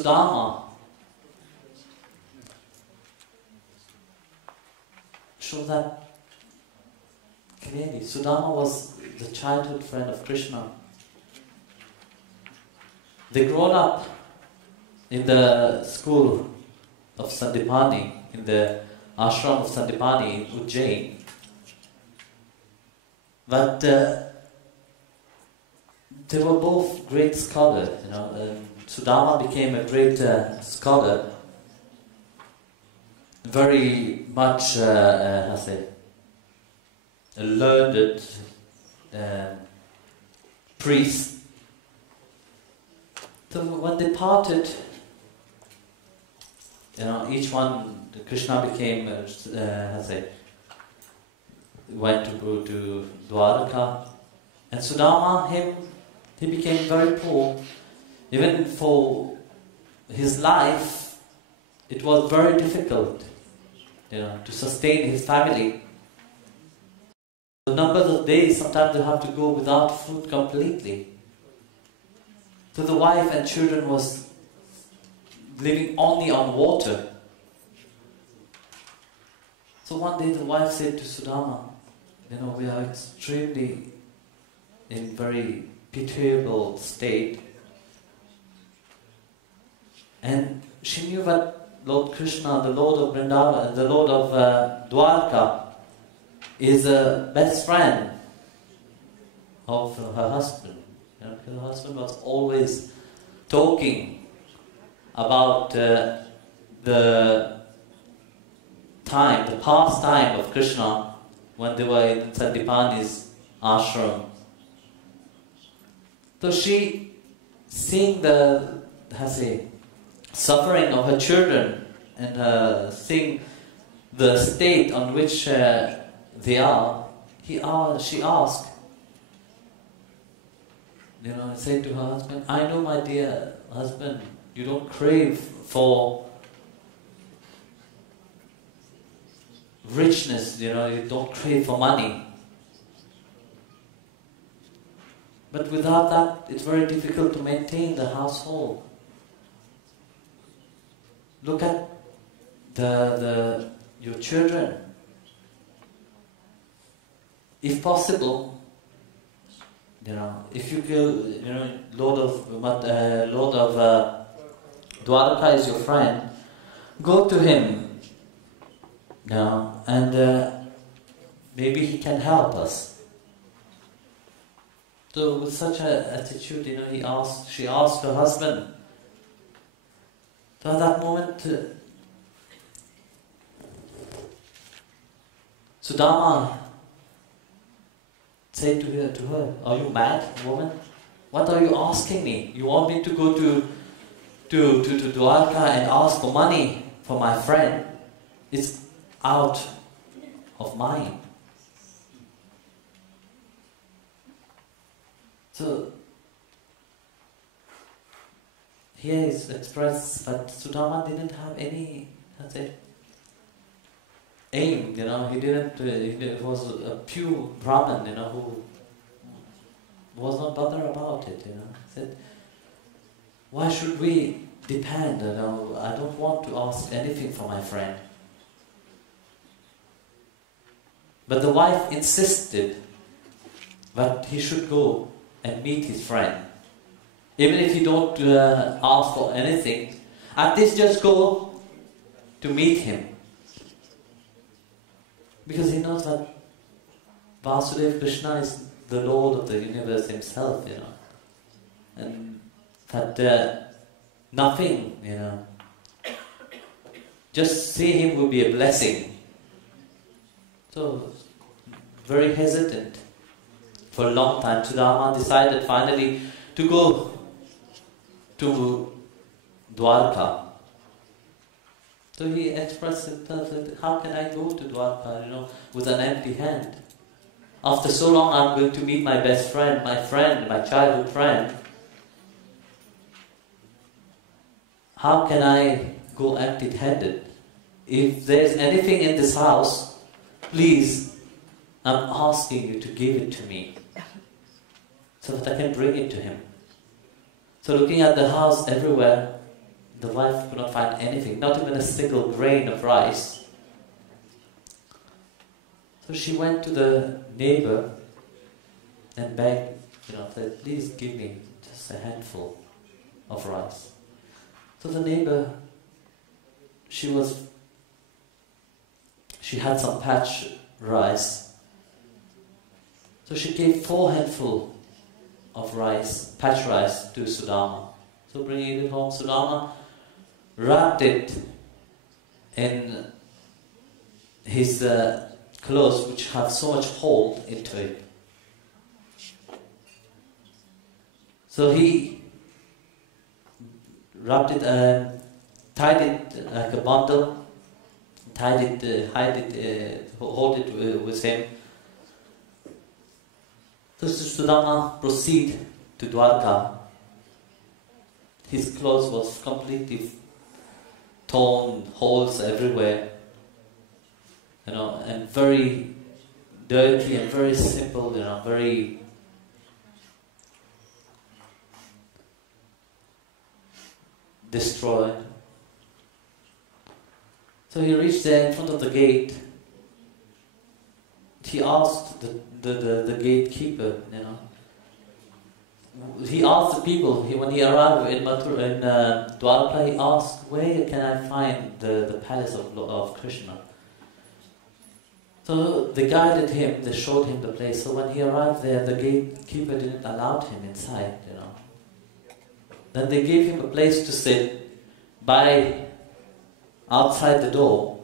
Sudama show that clearly. Sudama was the childhood friend of Krishna. They grown up in the school of Sandipani, in the ashram of Sandipani in Ujjain. But they were both great scholars, you know. Sudama became a great scholar, very much, how to say, a learned priest. So when they parted, you know, each one, Krishna became, how to say, went to go to Dwarka, and Sudama, he became very poor. Even for his life, it was very difficult, you know, to sustain his family. The number of days, sometimes they have to go without food completely. So the wife and children was living only on water. So one day the wife said to Sudama, you know, we are extremely in very pitiable state. And she knew that Lord Krishna, the Lord of Vrindavan, the Lord of Dwarka, is a best friend of her husband. You know, because her husband was always talking about the past time of Krishna when they were in Sandipani's ashram. So she, seeing the, how to say, suffering of her children and seeing the state on which they are, she asked, you know, said to her husband, I know, my dear husband, you don't crave for richness, you know, you don't crave for money. But without that, it's very difficult to maintain the household. Look at your children. If possible, you know, if you go, you know, Lord of Dwarka is your friend, go to him, you know, and maybe he can help us. So with such an attitude, you know, she asked her husband. So at that moment, Sudama said to her, are you mad, woman? What are you asking me? You want me to go to Dwarka and ask for money for my friend? It's out of mind. So here is expressed that Sudama didn't have any, let's say, aim, you know, he was a pure Brahmin, you know, who was not bothered about it, you know. He said, why should we depend, you know, I don't want to ask anything from my friend. But the wife insisted that he should go and meet his friend. Even if you don't ask for anything, at least just go to meet him. Because he knows that Vasudeva Krishna is the Lord of the universe himself, you know. And that nothing, you know, just see him will be a blessing. So, very hesitant. For a long time, Sudama decided finally to go to Dwarka. So he expressed himself, how can I go to Dwarka, you know, with an empty hand? After so long I'm going to meet my best friend, my childhood friend. How can I go empty-handed? If there's anything in this house, please, I'm asking you to give it to me, so that I can bring it to him. So looking at the house everywhere, the wife could not find anything, not even a single grain of rice. So she went to the neighbor and begged, said, please give me just a handful of rice. So the neighbor, she had some patch rice. So she gave 4 handfuls of rice, patch rice, to Sudama. So bringing it home, Sudama wrapped it in his clothes, which have so much hole into it. So he wrapped it, tied it like a bundle, hold it with him. So Sudama proceeded to Dwarka. His clothes was completely torn, holes everywhere, and very dirty and very simple, very destroyed. So he reached there in front of the gate. He asked the gatekeeper, he asked the people, when he arrived in Dwarka, he asked, where can I find the palace of Krishna? So they guided him, they showed him the place. So when he arrived there, the gatekeeper didn't allow him inside, Then they gave him a place to sit outside the door.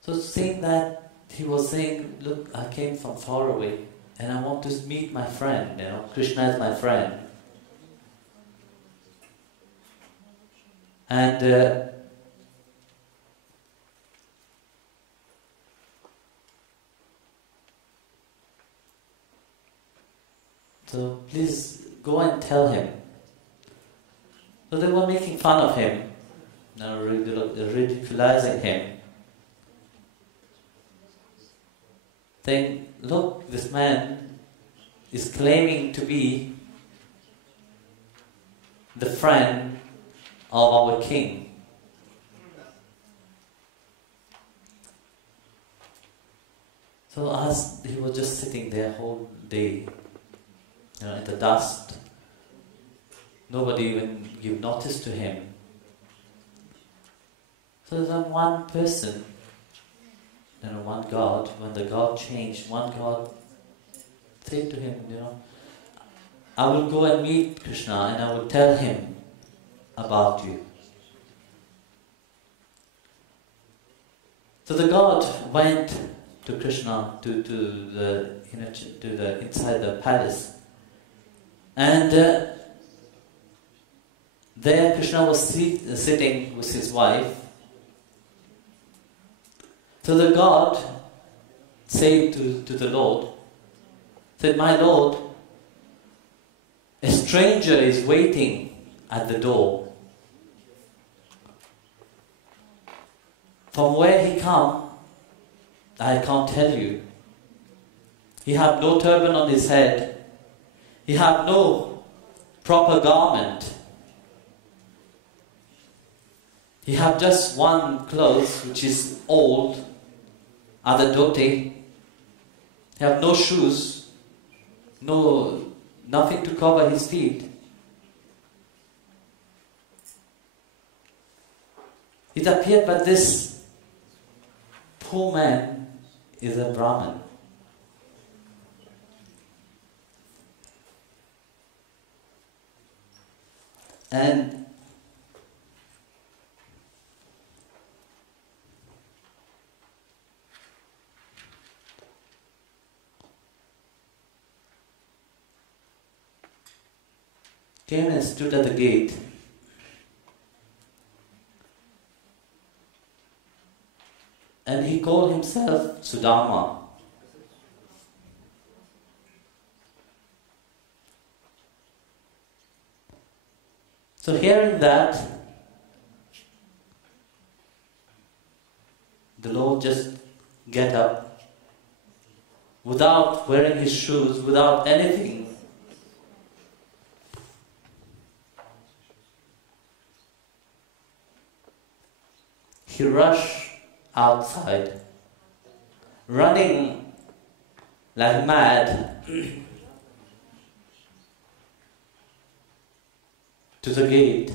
So seeing that, he was saying, look, I came from far away and I want to meet my friend, Krishna is my friend. And so please go and tell him. So they were making fun of him, ridiculizing him. Saying, look, this man is claiming to be the friend of our king. So as he was just sitting there whole day, in the dust, nobody even gave notice to him. So there's one person, one God, when the God changed, one God said to him, I will go and meet Krishna and I will tell him about you. So the God went to Krishna to the inside the palace, and there Krishna was sitting with his wife. So the God said to the Lord, said, my Lord, a stranger is waiting at the door. From where he come, I can't tell you. He have no turban on his head. He have no proper garment. He have just one clothes which is old, other dhoti. He have no shoes, nothing to cover his feet. It appeared that this poor man is a Brahmin. And came and stood at the gate. And he called himself Sudama. So hearing that, the Lord just get up, without wearing his shoes, without anything. he rushed outside, running like mad to the gate.